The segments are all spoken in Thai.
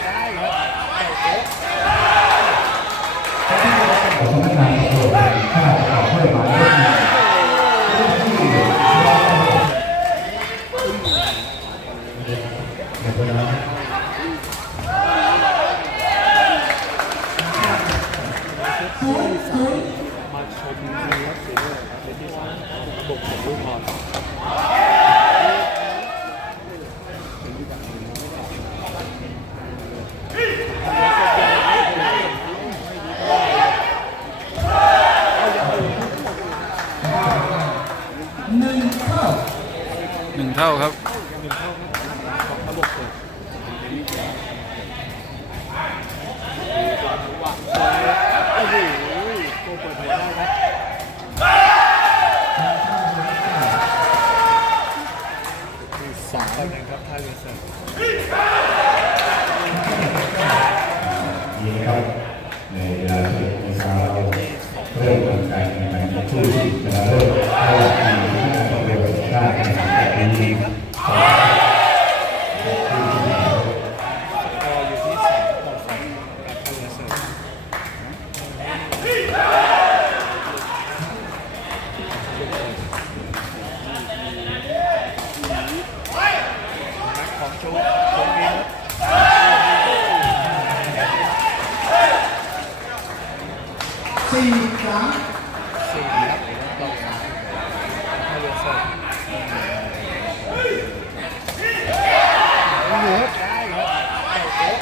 มาชมในวัดศรีเนรครับในที่สร้างของบุของลูกพร หนึ่งเท่าครับหนึ่งเท่าครับของระบบเปิดโอ้โหโกเปิดหัวได้ครับสามตำแหน่งครับท่าเรือเสริมดีนะครับในเวลาที่เราเริ่มทำการแข่งขันผู้ที่ชนะเลิศ นี้ครับก็อยู่ที่สามต่อสองกับท่าเรือเสริมของโชว์โชว์เองครับสี่สามสี่ครับต่อสามท่าเรือเสริมโอ้โหได้ครับเตะโอ๊ะ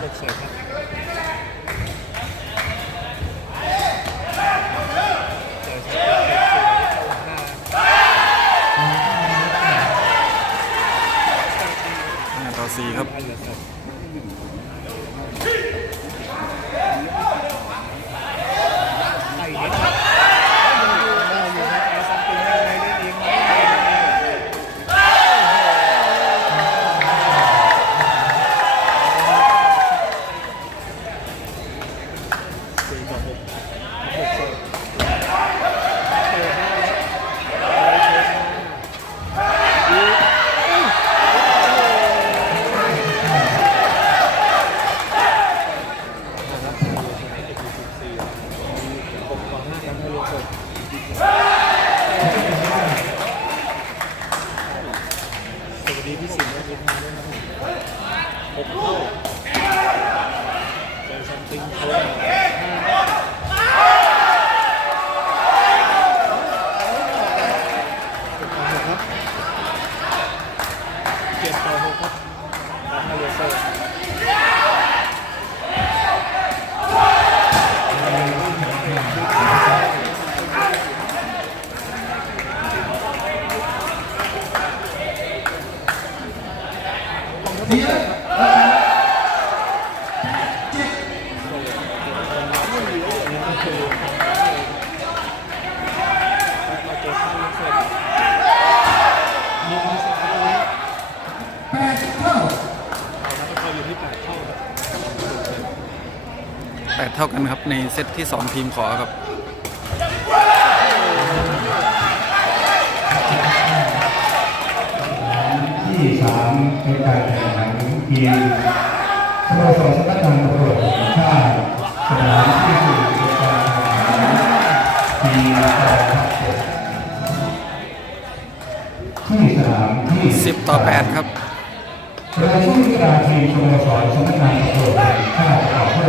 หก เสิร์ฟครับเจอสเต็ปเข้าหน้าห้าต่อสี่ครับ สดสวัสดีพี่สิงห์และพี่ทางด้วยนะครับหกเท่าเจอซัมติงโชว์ห้า ครับเจ็ดต่อหกครับรับมาเลเซอร์ เสียเราเจอข้าวเลเซอร์ยิงมาเสร็จแปดเท่าเอาละก็อยู่ที่แปดเท่าแปดเท่ากันครับในเซตที่สองทีมขอครับ มสโมสรสำนักงานตำรวจชาติสนามที่สี่เป็นการแข่งขันทีมกองทัพบกที่สนามที่สิบต่อแปดครับรายชื่อกีฬาทีมสโมสรสำนักงานตำรวจแห่งชาติออกเพื่อ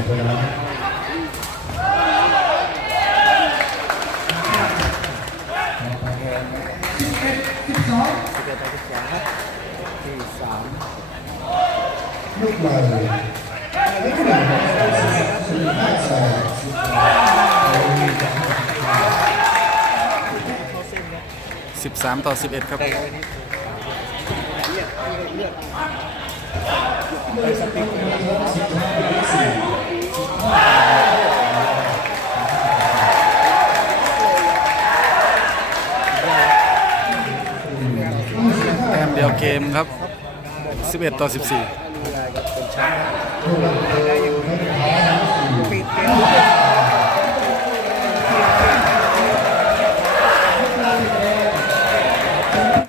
อบคุสิบเอ็ดสิบสองสิบสครับามลูกมาสามสิบสามต่อสิบเอ็ดครับก ครับ 11 ต่อ 14